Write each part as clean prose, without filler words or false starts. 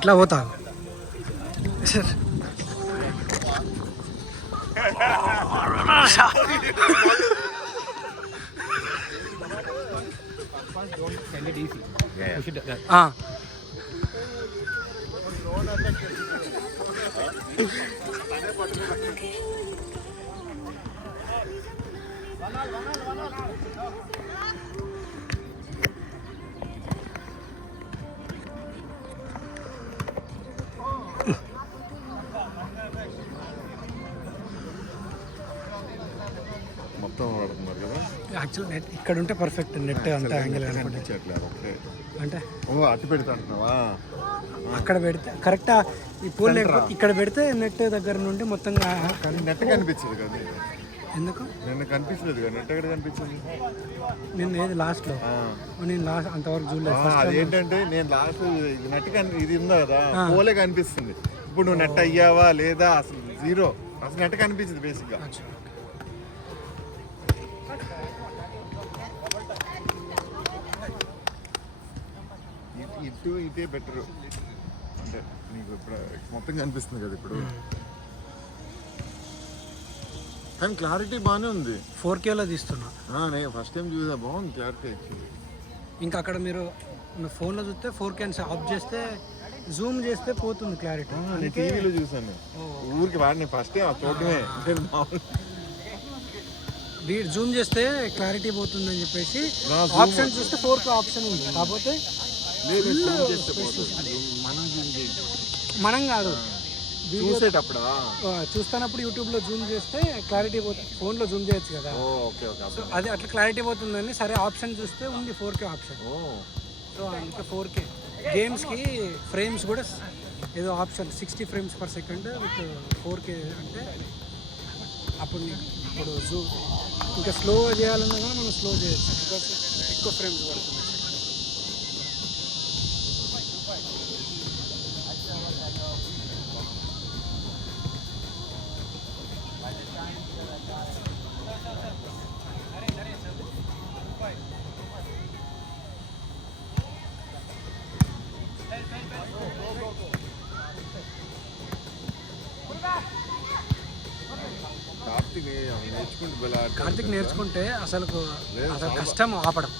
ఇట్లా పోతా మొత్తం వాడుతున్నారు కదా. యాక్చువల్ నెట్ ఇక్కడ ఉంటే పర్ఫెక్ట్ నెట్ అంతా యాంగిల్ కనిపించట్లేదు. ఓకే, అంటే అటు పెడతా అంటున్నావా? అక్కడ పెడితే కరెక్టా ఈ పోల్ ఇక్కడ పెడితే నెట్ దగ్గర నుండి మొత్తం కానీ నెట్ కనిపించదు కదా. ఎందుకు నిన్న కనిపించలేదు కదా, నెట్ ఎక్కడ కనిపించింది? నేను ఏది లాస్ట్లో నేను లాస్ట్ అంతవరకు చూడలేదు. అదేంటంటే నేను లాస్ట్ నెట్ ఇది ఉందా కదా, పోలే కనిపిస్తుంది. ఇప్పుడు నువ్వు నెట్ అయ్యావా లేదా అసలు జీరో, అసలు నెట్ కనిపించింది బేసిక్గా. ఇటు ఇటే బెటర్ అంటే నీకు ఇప్పుడు మొత్తం కనిపిస్తుంది కదా ఇప్పుడు. కానీ క్లారిటీ బాగానే ఉంది. 4Kలో తీస్తున్నా. నేను ఫస్ట్ టైం చూసా, బాగుంది క్లారిటీ యాక్చువల్లీ. ఇంకా అక్కడ మీరు ఫోన్లో చూస్తే 4K ఆఫ్ చేస్తే జూమ్ చేస్తే పోతుంది క్లారిటీ. నేను టీవీలో చూసాను ఊరికి వాడిని ఫస్ట్ టైం చూడటమే. జూమ్ చేస్తే క్లారిటీ పోతుందని చెప్పేసి ఆప్షన్ చూస్తే 4K ఆప్షన్ ఉంది. కాకపోతే మనం కాదు చూసేటప్పుడు చూస్తున్నప్పుడు యూట్యూబ్లో జూమ్ చేస్తే క్లారిటీ పోతుంది. ఫోన్లో జూమ్ చేయొచ్చు కదా. సో అది అట్లా క్లారిటీ పోతుందని సరే ఆప్షన్ చూస్తే ఉంది 4K ఆప్షన్. సో ఇంకా 4K గేమ్స్కి ఫ్రేమ్స్ కూడా ఏదో ఆప్షన్ 60 frames per second with 4K అంటే అప్పుడు ఇప్పుడు జూమ్ ఇంకా స్లో చేయాలన్నా కూడా మనం స్లో చేయొచ్చు. బికాస్ ఎక్కువ ఫ్రేమ్స్ పడుతుంది. కార్తిక్ నేర్చుకుంటే అసలు కష్టం ఆపడం.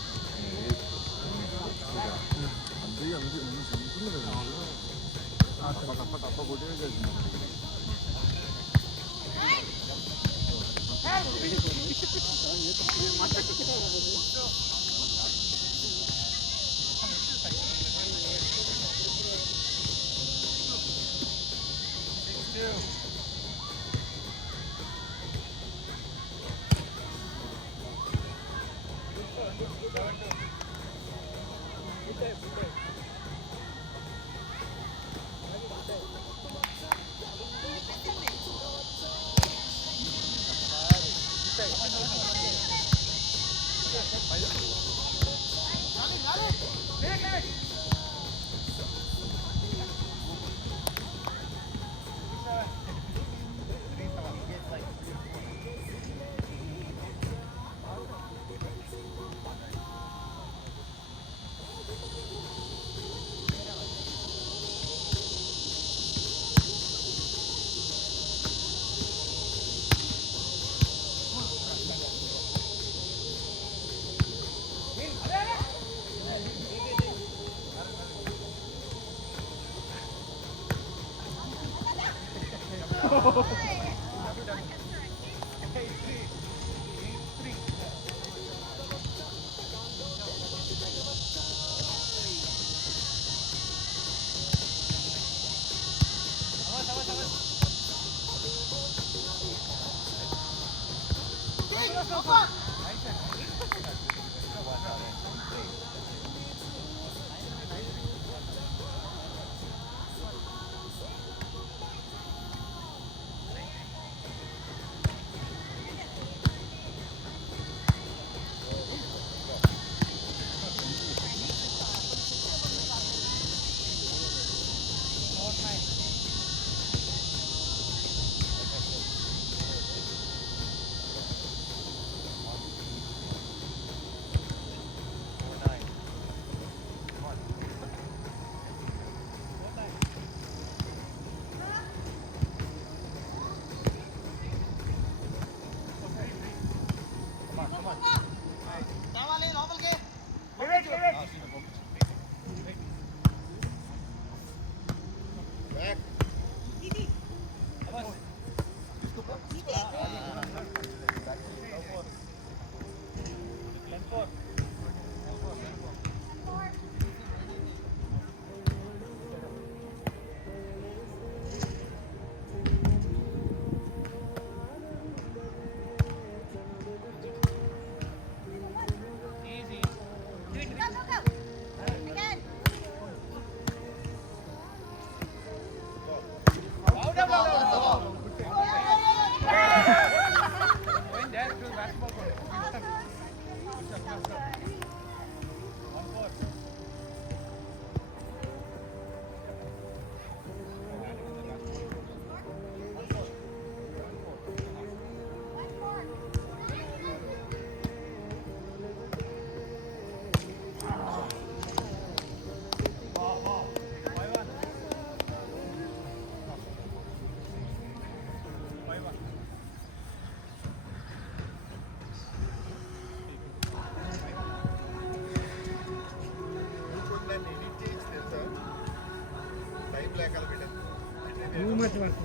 Too much work.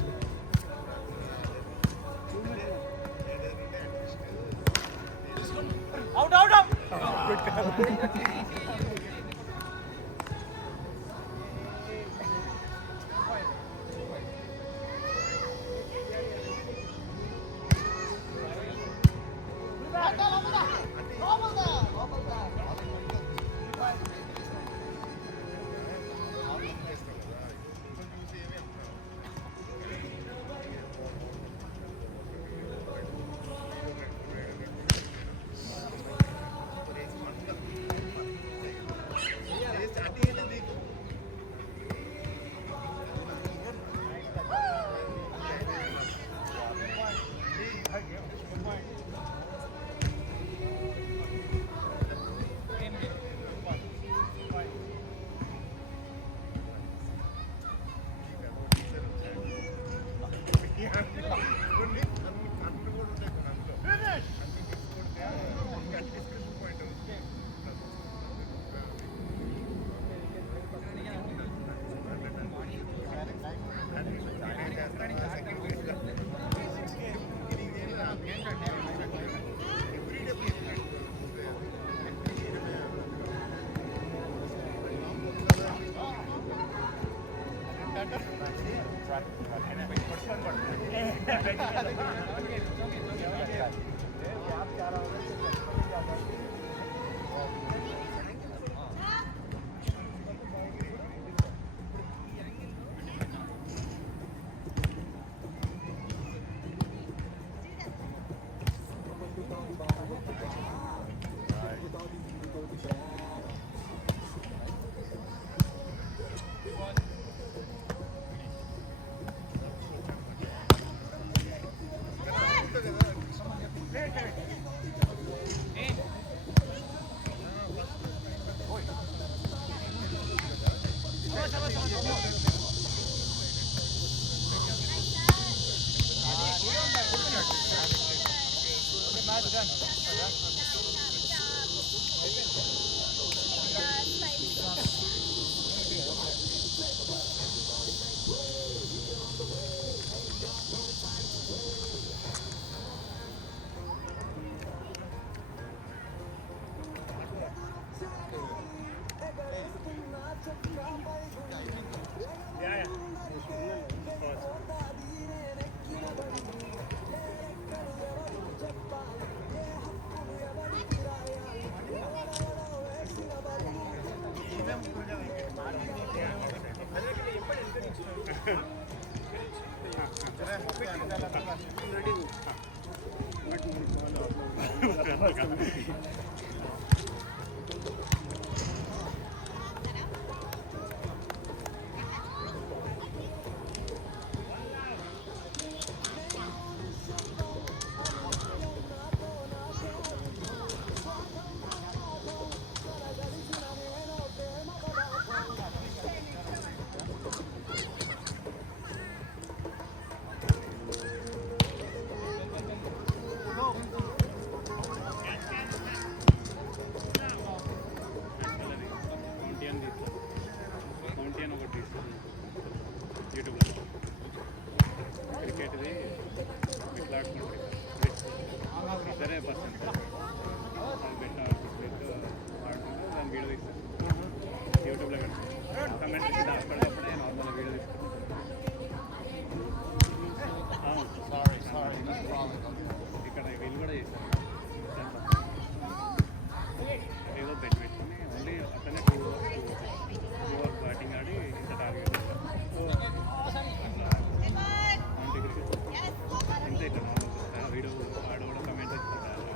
వీడు వాడు కూడా comment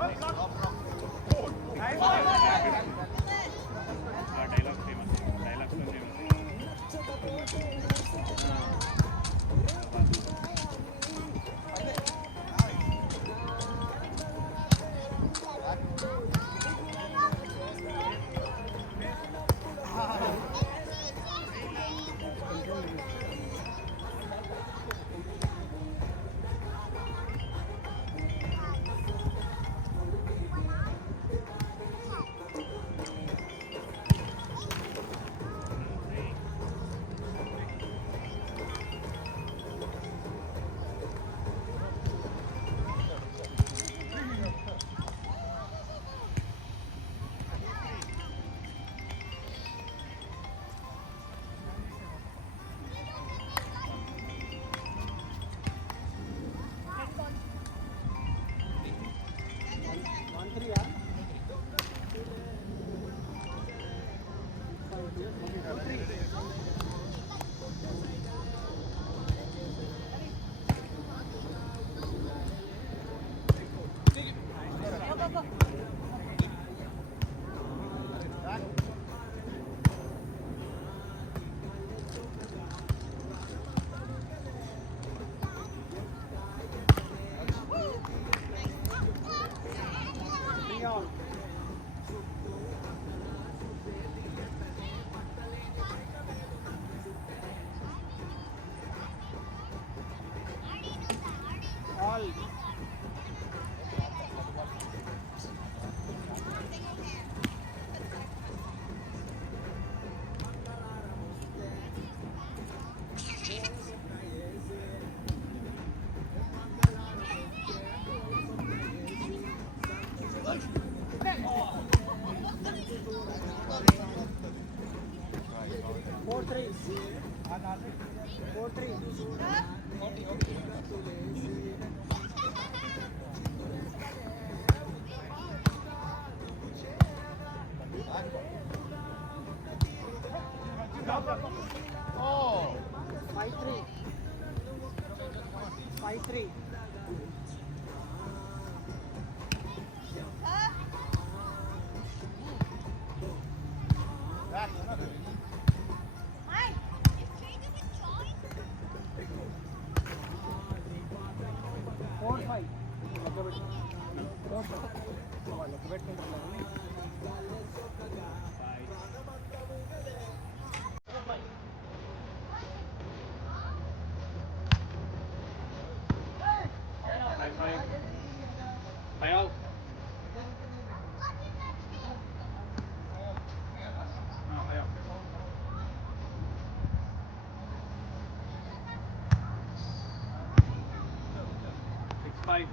dialogue famous, dialogue famous. Oh, 5-3. 5-3. Fail. 6-5.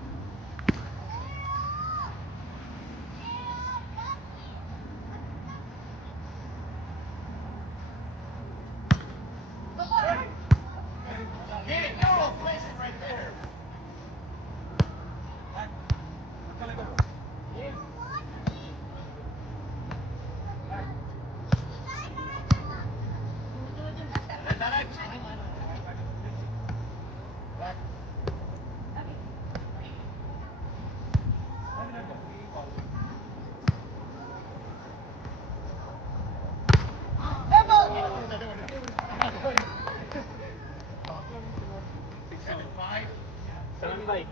Seven five.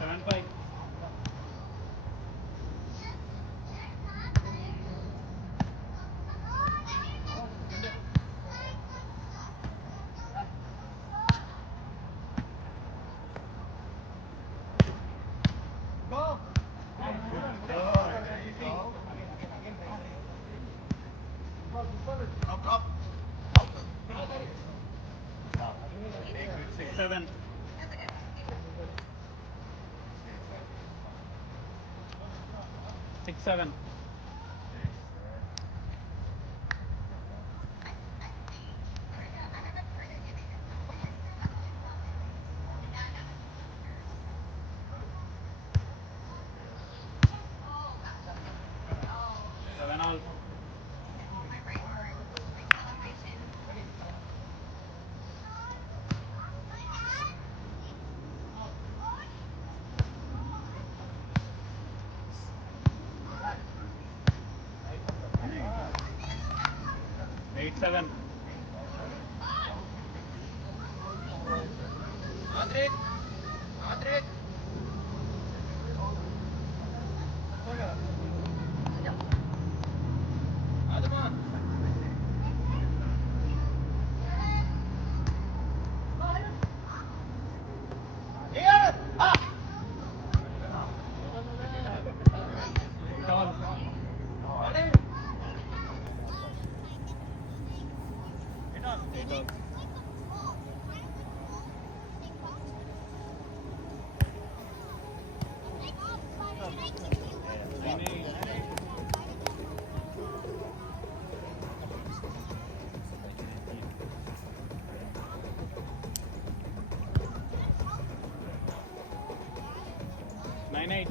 7-5. Six seven. 6-7. Seven all. 6-7. Tall. 8-all. 9-8. 9-8.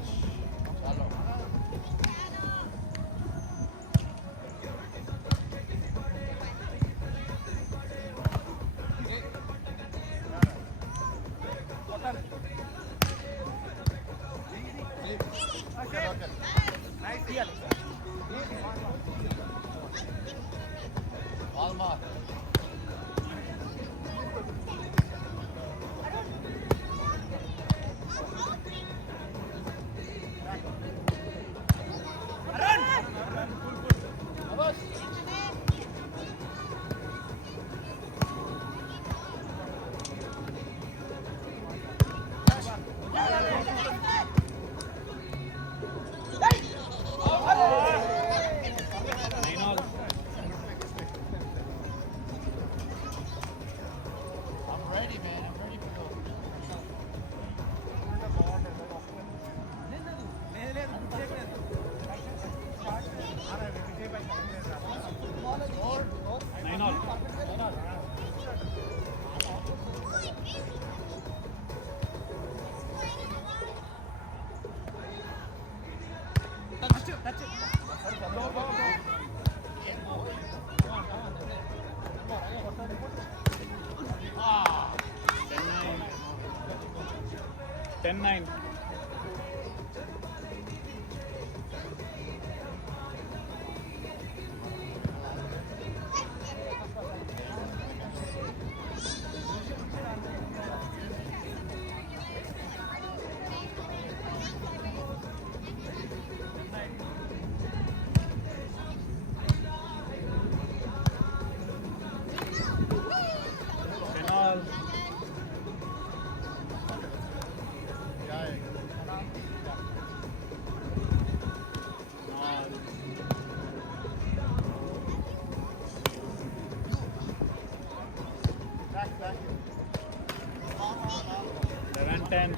Ten nine. All. 11-10.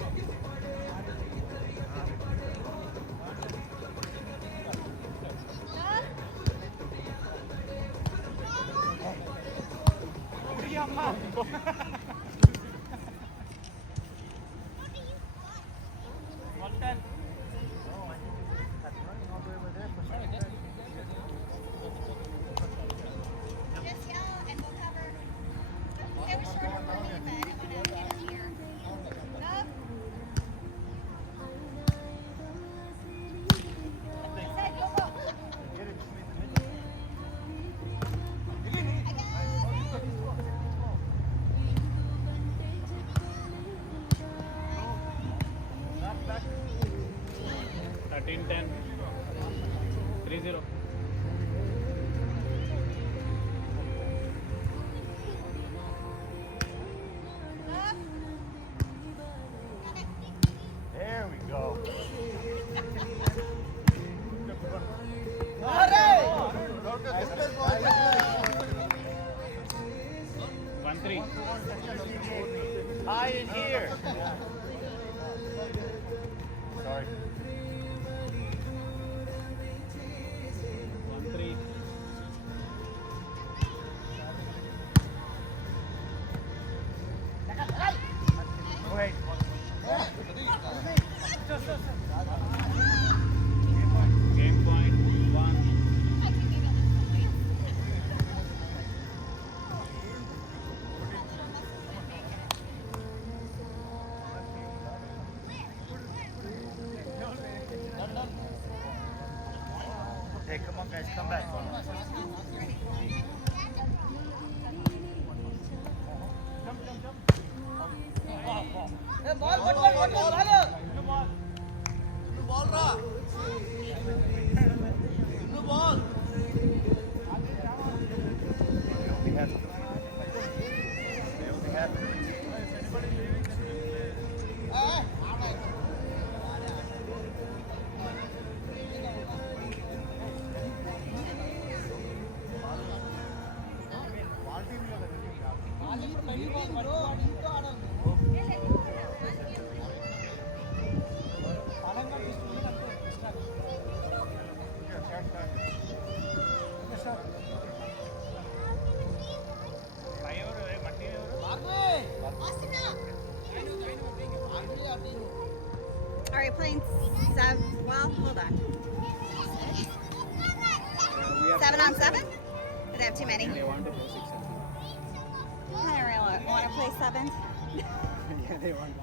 Just yell and we'll cover. Okay, we're short on money, but anyone else get it here. Up. Set, go, go. I got it. 13-10. 3-0. Up. There we go. One three. High in here. Sorry. 1-3. Wait. Game point 1. Hey, come on, guys, come back. All right, playing seven. Well, hold on. 7-on-7? Did they have too many? They want to play 6 I don't really want to play sevens. Yeah, they want to.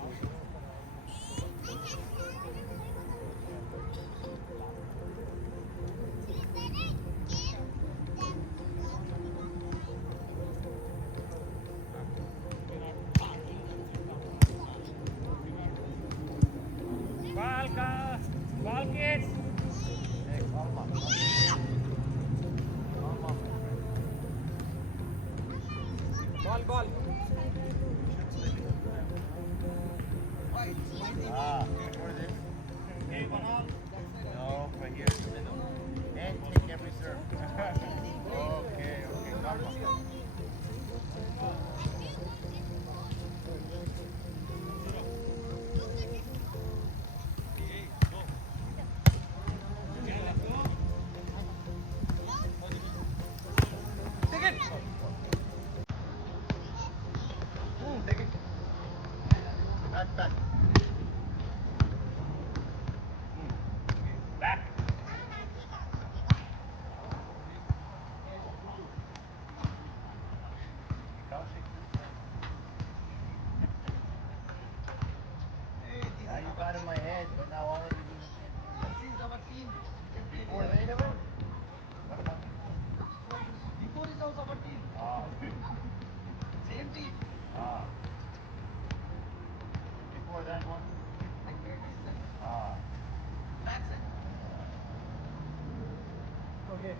Ball kids. Ball. No, right here in the middle. And take every serve. Okay, come on. Now you got in my head, but now all of you do the same. Before later? What about before is also our team. Same team. Before that one? That's it. Okay.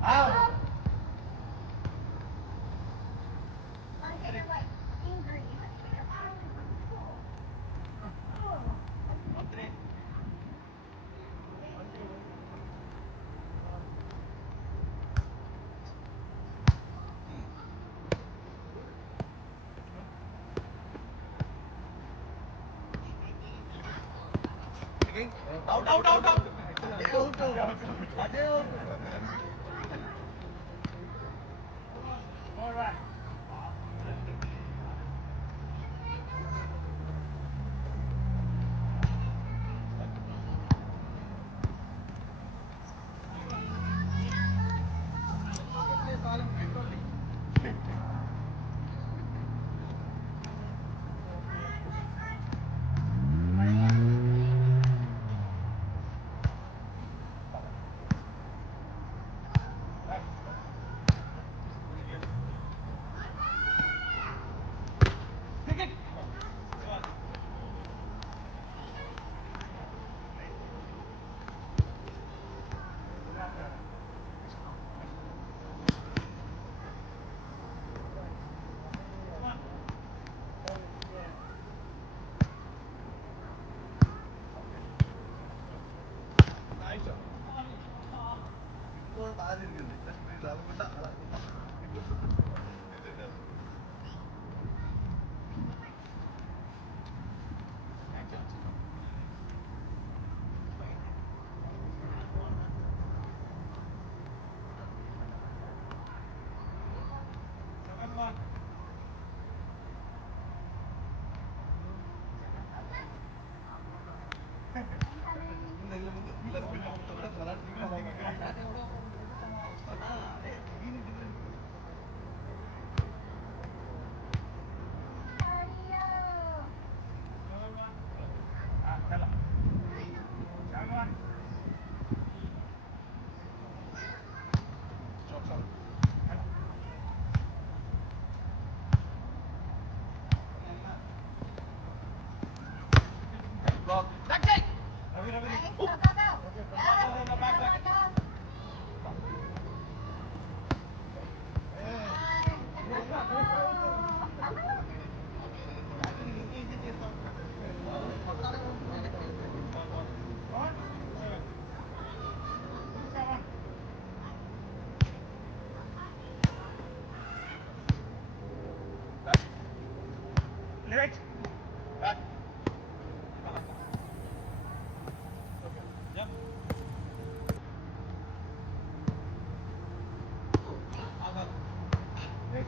Out! All right.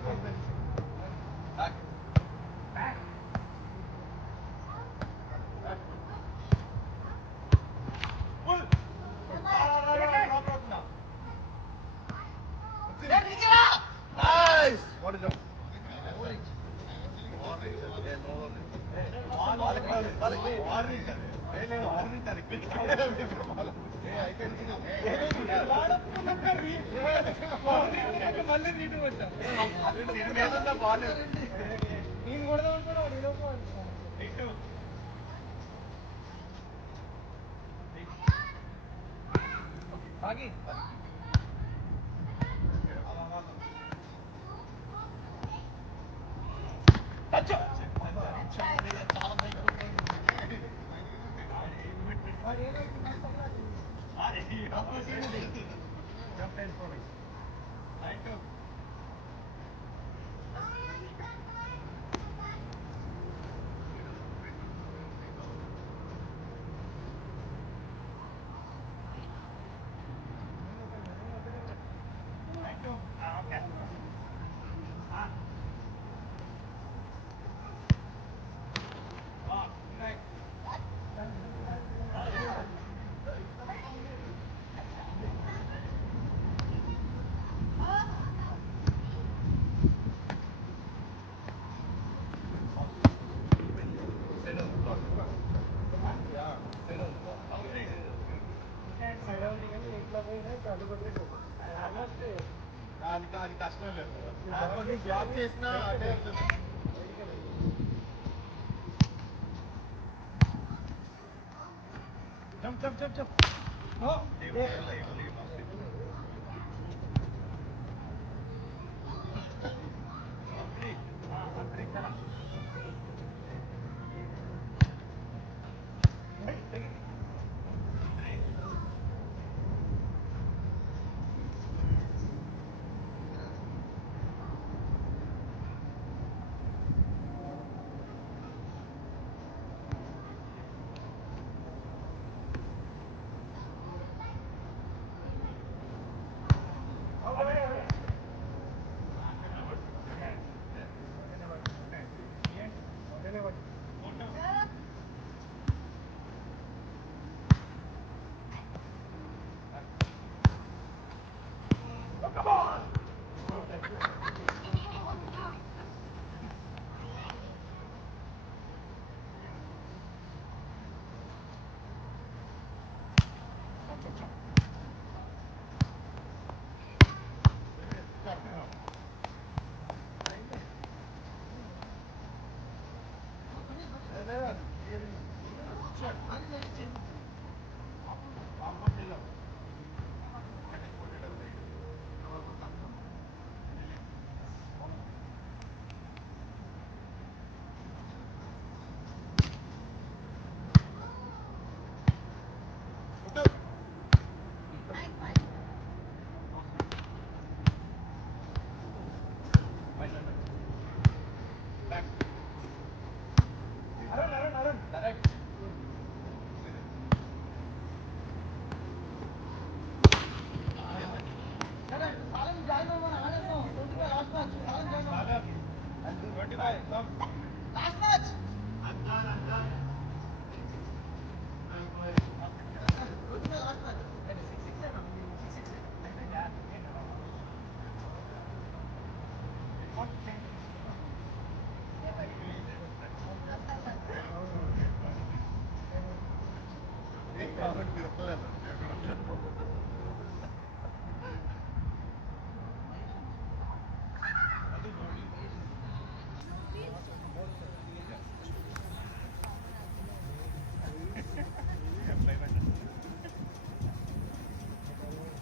Nice. What is it? మళ్ళీ నీటు వచ్చాను నేను కొడదాం అనుకున్నా నేను ఆగి అది కష్టం లేదు బ్లాక్ చేసినా అటే వెళ్తుంది జంప్ జంప్ జంప్ జంప్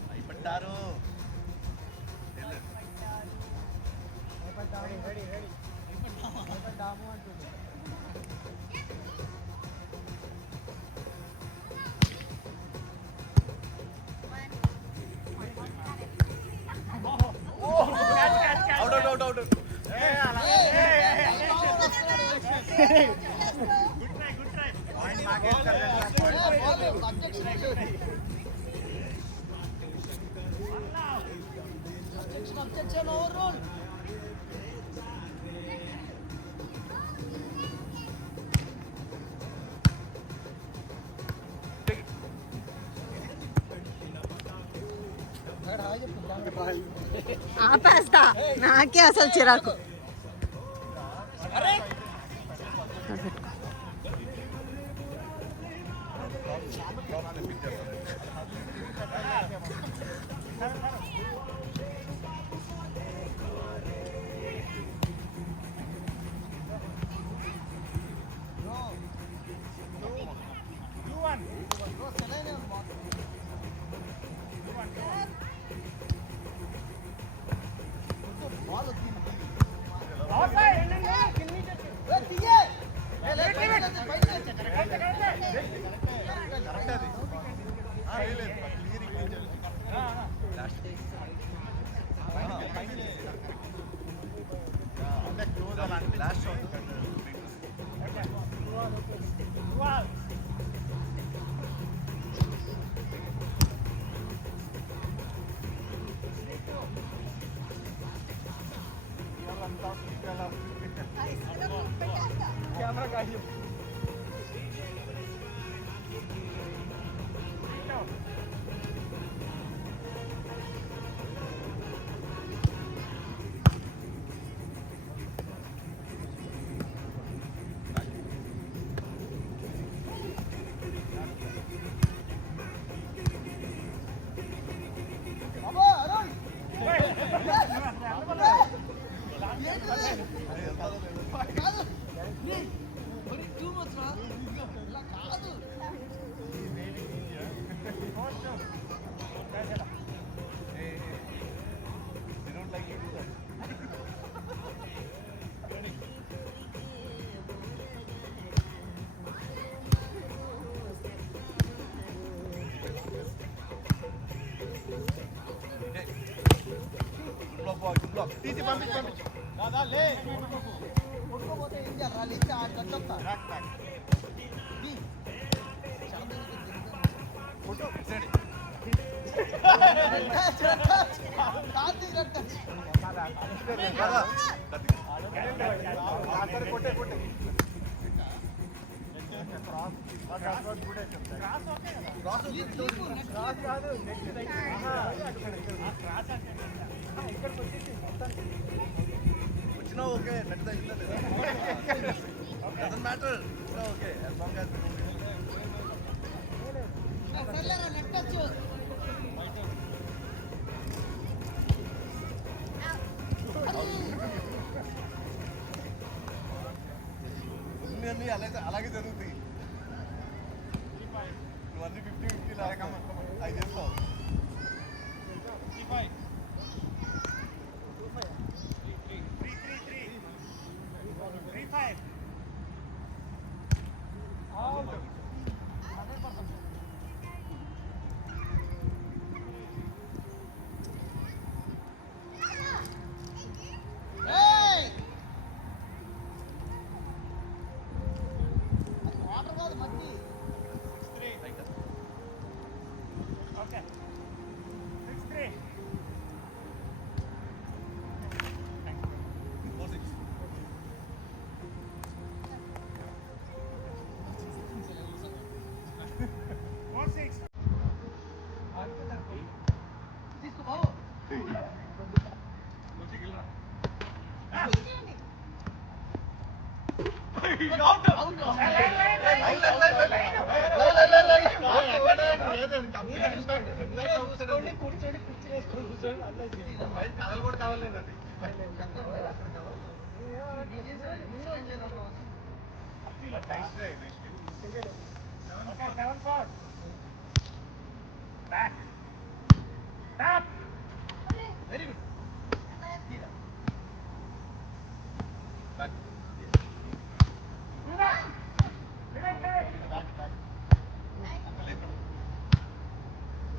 భయపడ్డారు అవుట్ అవుట్ అవుట్ అవుట్ ఆపేస్తా, నాకే అసలు చిరాకు. పెట్టుకో. తీసి పంపించు లే కొట్టుకోపోతే ఏం చేయాలి రాలిస్తే ఆ కట్టొస్తా కొట్టే కొట్టే వచ్చినా ఓకే నెట్ తగ్గిందా లేదా doesn't matter okay as long as అన్నీ అలాగే జరుగుతాయి. నువ్వు అన్ని 50-50 లాగా అవి చేస్తావు.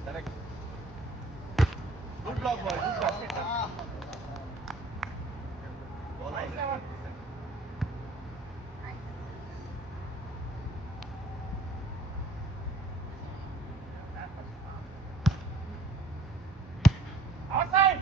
Very good. Good block, boy. Good block. Outside.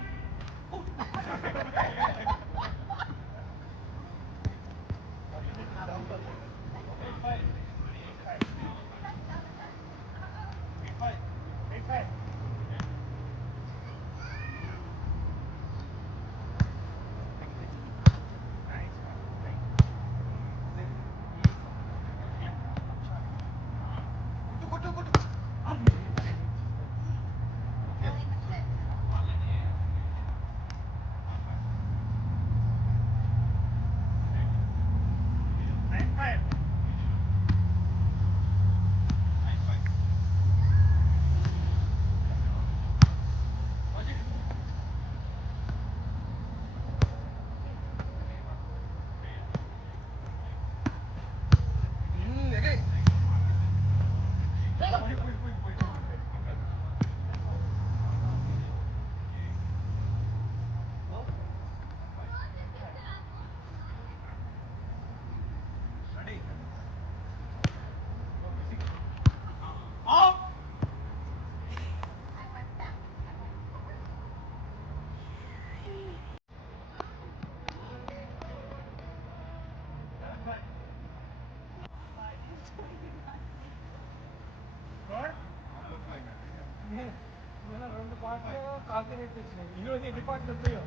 పాటలు వస్తాయో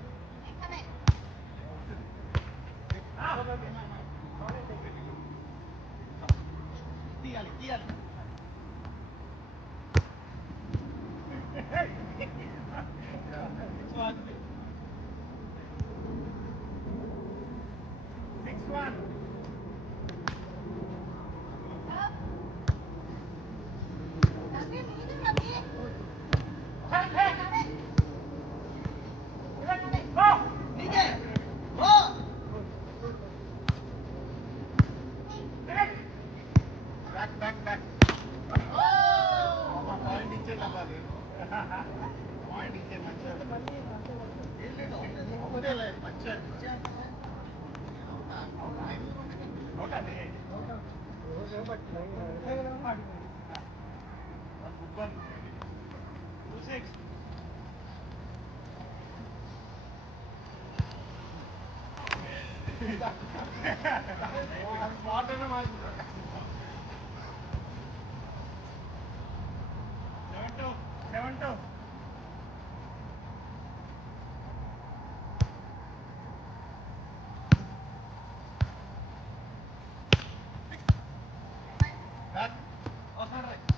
Come in. తీయాలి తీయాలి next one Ravi, move it, Ravi. నీకే ఓ బ్యాక్ బ్యాక్ బ్యాక్ ఓ పాయింట్ ఇచ్చేది అవ్వాలి పాయింట్ ఇచ్చేది మంచిగా ఒకటే మంచిగా అవునండి గుడ్ వన్ 2-6 స్మార్ట్ అన్న మాట 7-2 బ్యాక్ అవసరం రైట్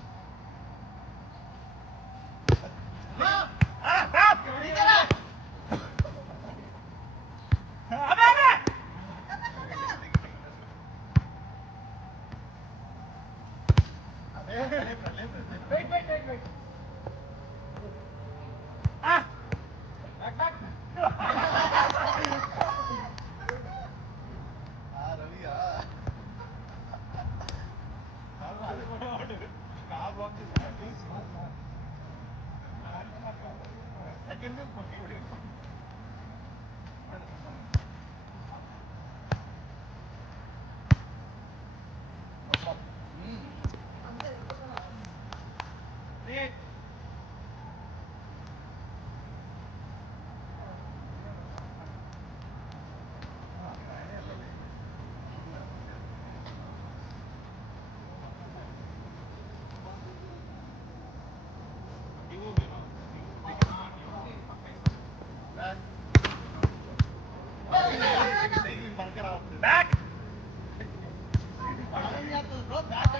బ్యాక్ బ్రో బ్యాక్